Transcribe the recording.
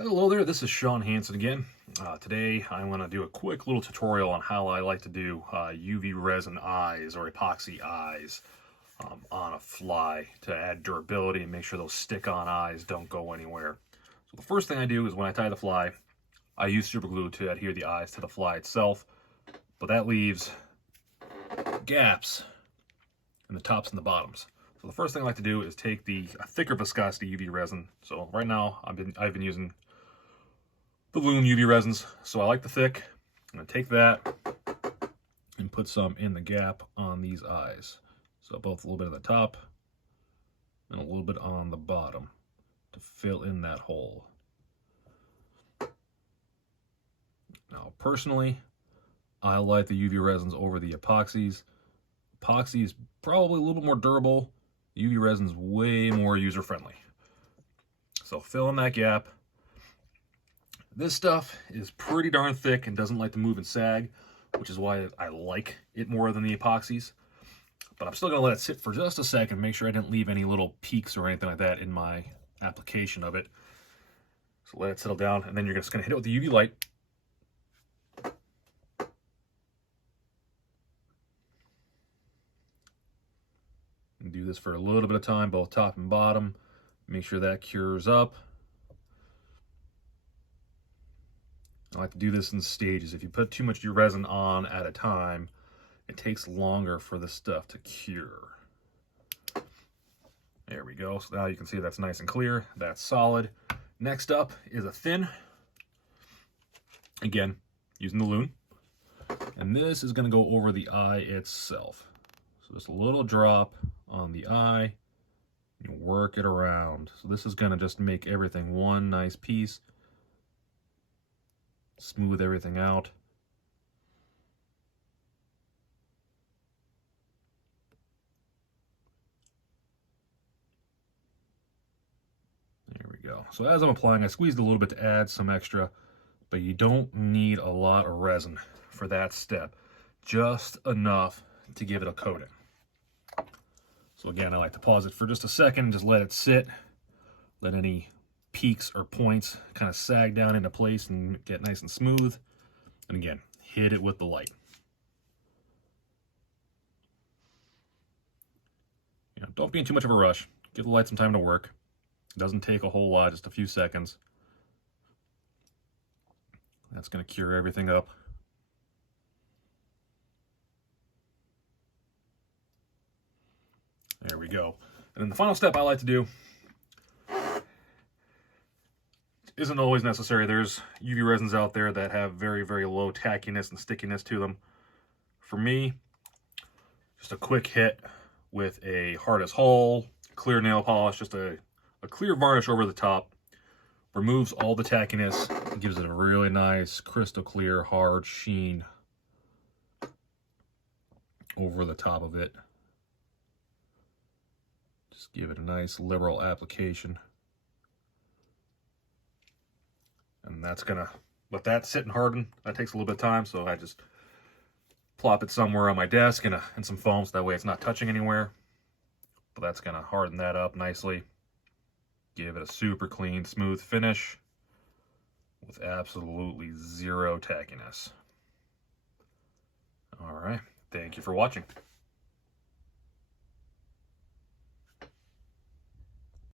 Hello there, this is Sean Hansen again. Today I'm going to do a quick little tutorial on how I like to do UV resin eyes or epoxy eyes on a fly to add durability and make sure those stick-on eyes don't go anywhere. So the first thing I do is when I tie the fly, I use super glue to adhere the eyes to the fly itself, but that leaves gaps in the tops and the bottoms. So the first thing I like to do is take the thicker viscosity UV resin. So right now I've been using the Loom UV resins, so I like the thick. I'm gonna take that and put some in the gap on these eyes. So both a little bit at the top and a little bit on the bottom to fill in that hole. Now personally, I like the UV resins over the epoxies. Epoxy is probably a little bit more durable. UV resin's way more user-friendly. So fill in that gap. This stuff is pretty darn thick and doesn't like to move and sag, which is why I like it more than the epoxies. But I'm still going to let it sit for just a second, make sure I didn't leave any little peaks or anything like that in my application of it. So let it settle down, and then you're just going to hit it with the UV light. And do this for a little bit of time, both top and bottom. Make sure that cures up. I like to do this in stages. If you put too much of your resin on at a time, it takes longer for the stuff to cure. There we go. So now you can see that's nice and clear. That's solid. Next up is a thin. Again, using the loom. And this is going to go over the eye itself. So just a little drop on the eye. You work it around. So this is going to just make everything one nice piece. Smooth everything out. There we go. So as I'm applying, I squeezed a little bit to add some extra, but you don't need a lot of resin for that step. Just enough to give it a coating. So again, I like to pause it for just a second, just let it sit, let any peaks or points kind of sag down into place and get nice and smooth. And again, hit it with the light. Don't be in too much of a rush. Give the light some time to work. It doesn't take a whole lot, just a few seconds. That's going to cure everything up. There we go. And then the final step I like to do isn't always necessary. There's UV resins out there that have very, very low tackiness and stickiness to them. For me, just a quick hit with a hard as hull, clear nail polish, just a clear varnish over the top, removes all the tackiness, and gives it a really nice, crystal clear, hard sheen over the top of it. Just give it a nice liberal application. And that's gonna let that sit and harden. That takes a little bit of time, so I just plop it somewhere on my desk in some foam so that way it's not touching anywhere. But that's gonna harden that up nicely. Give it a super clean, smooth finish with absolutely zero tackiness. All right, thank you for watching.